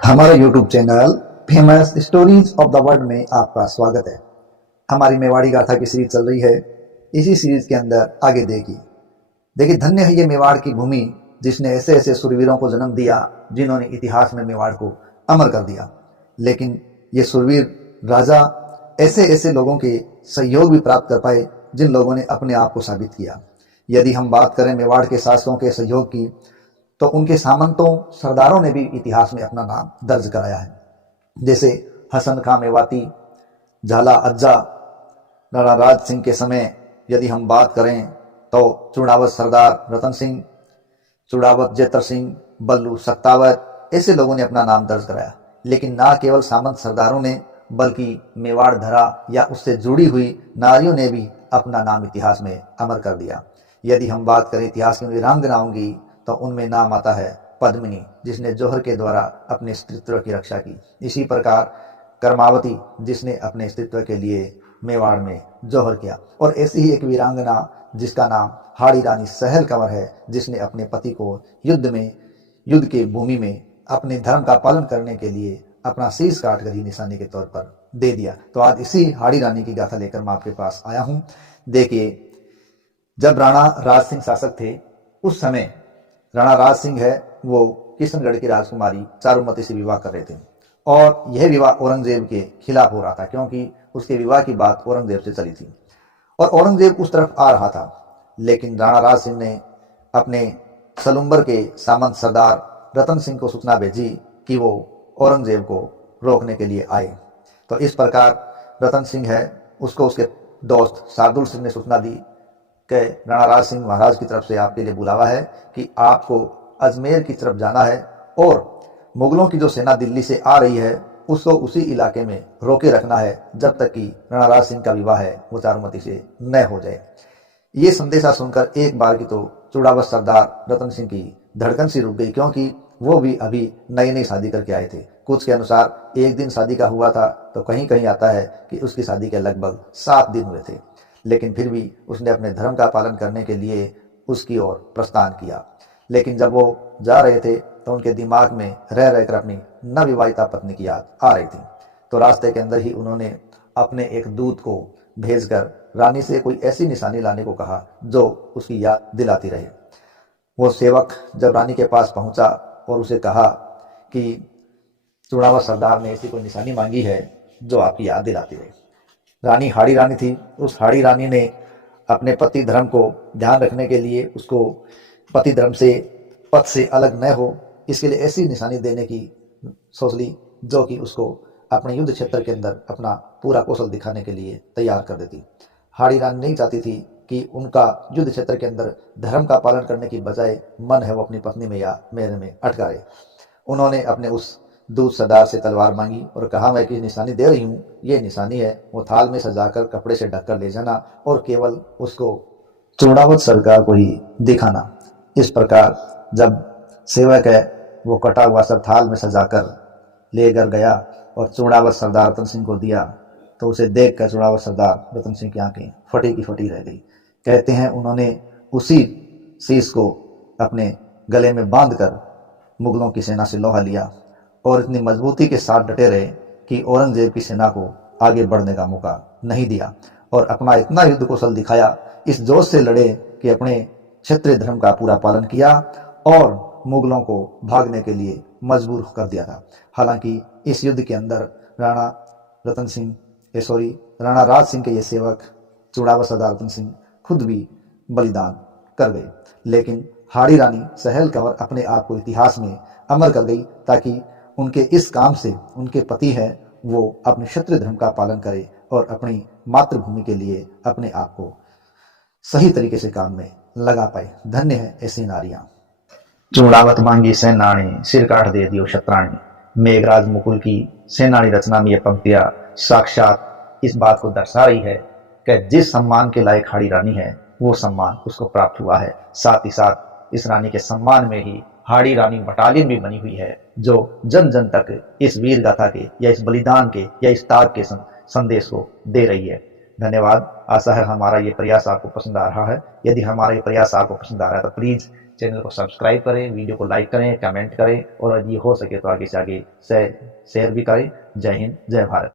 हमारे YouTube channel famous stories of the world में आपका स्वागत है। हमारी मेवाड़ी गाथा की सीरीज चल रही है। इसी सीरीज के अंदर आगे देखिए धन्य है ये मेवाड़ की भूमि जिसने ऐसे ऐसे सुरवीरों को जन्म दिया जिन्होंने इतिहास में मेवाड़ को अमर कर दिया। लेकिन ये सुरवीर राजा ऐसे ऐसे लोगों के सहयोग भी प्राप्त कर पाए जिन लोगों ने अपने आप को साबित किया। यदि हम बात करें मेवाड़ के शासकों के सहयोग की तो उनके सामंतों सरदारों ने भी इतिहास में अपना नाम दर्ज कराया है। जैसे हसन खां मेवाती, झाला अज्जा, राणा राज सिंह के समय यदि हम बात करें तो चुड़ावत सरदार रतन सिंह, चुड़ावत जेतर सिंह, बल्लू सत्तावत, ऐसे लोगों ने अपना नाम दर्ज कराया। लेकिन ना केवल सामंत सरदारों ने बल्कि मेवाड़ धरा या उससे जुड़ी हुई नारियों ने भी अपना नाम इतिहास में अमर कर दिया। यदि हम बात करें इतिहास की वीरांगनाओं की तो उनमें नाम आता है पद्मिनी, जिसने जौहर के द्वारा अपने अस्तित्व की रक्षा की। इसी प्रकार कर्मावती, जिसने अपने अस्तित्व के लिए मेवाड़ में जौहर किया। और ऐसी ही एक वीरांगना जिसका नाम हाड़ी रानी सहल कंवर है, जिसने अपने पति को युद्ध के भूमि में अपने धर्म का पालन करने के लिए अपना शीश काट कर ही निशानी के तौर पर दे दिया। तो आज इसी हाड़ी रानी की गाथा लेकर मैं आपके पास आया हूं। देखिए, जब राणा राज सिंह शासक थे उस समय राणा राज सिंह है वो किशनगढ़ की राजकुमारी चारुमती से विवाह कर रहे थे और यह विवाह औरंगजेब के खिलाफ हो रहा था, क्योंकि उसके विवाह की बात औरंगजेब से चली थी और औरंगजेब उस तरफ आ रहा था। लेकिन राणा राज सिंह ने अपने सलुम्बर के सामंत सरदार रतन सिंह को सूचना भेजी कि वो औरंगजेब को रोकने के लिए आए। तो इस प्रकार रतन सिंह है उसको उसके दोस्त शार्दुल सिंह ने सूचना दी कि राणा राज सिंह महाराज की तरफ से आपके लिए बुलावा है कि आपको अजमेर की तरफ जाना है और मुगलों की जो सेना दिल्ली से आ रही है उसको उसी इलाके में रोके रखना है जब तक कि राणा राज सिंह का विवाह है वो चारुमती से न हो जाए। ये संदेशा सुनकर एक बार की तो चुड़ावत सरदार रतन सिंह की धड़कन सी रुक गई, क्योंकि वो भी अभी नई नई शादी करके आए थे। कुछ के अनुसार एक दिन शादी का हुआ था तो कहीं कहीं आता है कि उसकी शादी के लगभग 7 दिन हुए थे। लेकिन फिर भी उसने अपने धर्म का पालन करने के लिए उसकी ओर प्रस्थान किया। लेकिन जब वो जा रहे थे तो उनके दिमाग में रह रहकर अपनी नवविवाहिता पत्नी की याद आ रही थी। तो रास्ते के अंदर ही उन्होंने अपने एक दूत को भेजकर रानी से कोई ऐसी निशानी लाने को कहा जो उसकी याद दिलाती रहे। वो सेवक जब रानी के पास पहुंचा और उसे कहा कि चुड़ावत सरदार ने ऐसी कोई निशानी मांगी है जो आपकी याद दिलाती रहे। रानी हाड़ी रानी थी। उस हाड़ी रानी ने अपने पति धर्म को ध्यान रखने के लिए उसको पति धर्म से पथ से अलग न हो इसके लिए ऐसी निशानी देने की सोच ली जो कि उसको अपने युद्ध क्षेत्र के अंदर अपना पूरा कौशल दिखाने के लिए तैयार कर देती। हाड़ी रानी नहीं चाहती थी कि उनका युद्ध क्षेत्र के अंदर धर्म का पालन करने की बजाय मन है वो अपनी पत्नी में या मेरे में अटका रहे। उन्होंने अपने उस दूत सरदार से तलवार मांगी और कहा, मैं कि निशानी दे रही हूँ, ये निशानी है, वो थाल में सजाकर कपड़े से ढककर ले जाना और केवल उसको चुड़ावत सरकार को ही दिखाना। इस प्रकार जब सेवक है वो कटा हुआ सब थाल में सजाकर लेकर गया और चुड़ावत सरदार रतन सिंह को दिया तो उसे देखकर चुड़ावत सरदार रतन सिंह की आंखें फटी की फटी रह गई। कहते हैं उन्होंने उसी शीश को अपने गले में बांधकर मुगलों की सेना से लोहा लिया और इतनी मजबूती के साथ डटे रहे कि औरंगजेब की सेना को आगे बढ़ने का मौका नहीं दिया और अपना इतना युद्ध कौशल दिखाया, इस जोश से लड़े कि अपने क्षत्रिय धर्म का पूरा पालन किया और मुगलों को भागने के लिए मजबूर कर दिया था। हालांकि इस युद्ध के अंदर राणा राज सिंह के ये सेवक चुड़ावत सरदार रतन सिंह खुद भी बलिदान कर गए। लेकिन हाड़ी रानी सहल कंवर अपने आप को इतिहास में अमर कर गई ताकि उनके इस काम से उनके पति है वो अपने क्षत्रिय धर्म का पालन करे और अपनी मातृभूमि के लिए अपने आप को सही तरीके से काम में लगा पाए। धन्य है ऐसी नारियां। चूड़ावत मांगी सेनानी, सिर काट दे दियो शतरानी। मेघराज मुकुल की सेनानी रचना में ये पंक्तियां साक्षात इस बात को दर्शा रही है कि जिस सम्मान के लायक हाड़ी रानी है वो सम्मान उसको प्राप्त हुआ है। साथ ही साथ इस रानी के सम्मान में ही हाड़ी रानी बटालियन भी बनी हुई है जो जन जन तक इस वीर गाथा के या इस बलिदान के या इस त्याग के संदेश को दे रही है। धन्यवाद। आशा है हमारा ये प्रयास आपको पसंद आ रहा है। यदि हमारा ये प्रयास आपको पसंद आ रहा है तो प्लीज चैनल को सब्सक्राइब करें, वीडियो को लाइक करें, कमेंट करें और यदि हो सके तो आगे से आगे शेयर भी करें। जय हिंद, जय भारत।